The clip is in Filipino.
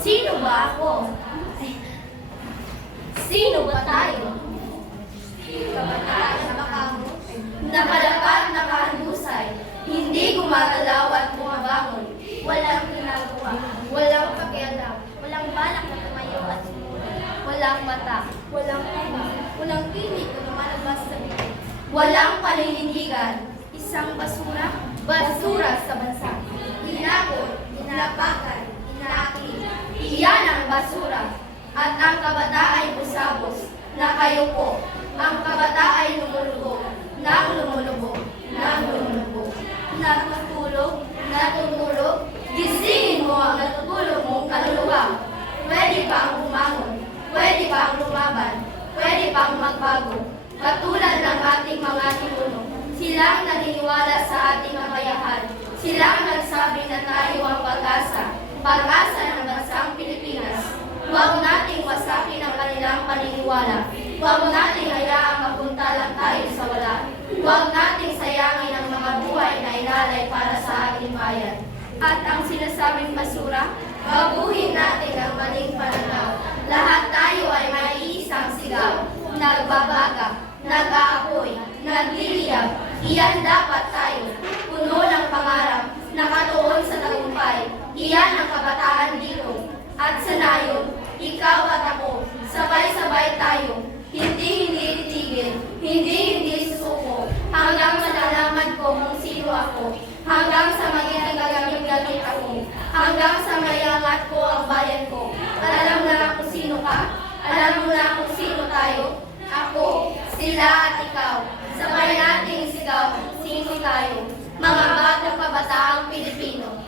Sino ba ako? Sino ba tayo? Kabataan na makamo, nakalapad, nakahusay, hindi gumagalaw at bumabangon, walang ginagawa, walang pakialam, walang balak na tumayo at sumunod, walang mata, walang tema, walang tinig na lumalabas sa bibig, walang paninindigan, isang basura sa bansa, tinakot, tinapakan, inaakit, iyan ang basura, at ang kabataan ay busabos, na kayo po, ang kabataan ay lumulubog, nang lumulubog, natutulog, gisingin mo ang natutulog mong kaluluwa. Pwede pang bumangon, pwede pang lumaban, pwede pang magbago. Katulad ng ating mga ninuno, silang naniniwala sa ating kakayahan, silang nagsabi na tayo ang pag-asa ng bansang Pilipinas. Huwag nating wasakin ang kanilang paniniwala. Huwag nating hayaang mapunta lang tayo sa wala. Huwag nating sayangin ang mga buhay na inalay para sa ating bayan. At ang sinasabing basura, baguhin natin ang maling pananaw. Lahat tayo ay may isang sigaw. Nagbabaga, nag-aapoy, nagliliyab. Iyan dapat tayo. Puno ng pangarap, nakatuon sa tagumpay. Iyan ang kabataan dito. At sa nayon, ikaw at ako, sabay-sabay tayo, hindi titigil, hindi susuko, hanggang sa nalaman ko kung sino ako, hanggang sa maging nagagamit ako, hanggang sa mayangat ko ang bayan ko. Alam na kung sino ka, alam mo na kung sino tayo, ako, sila at ikaw, sabay nating sigaw, sino tayo, mga batang kabataang Pilipino.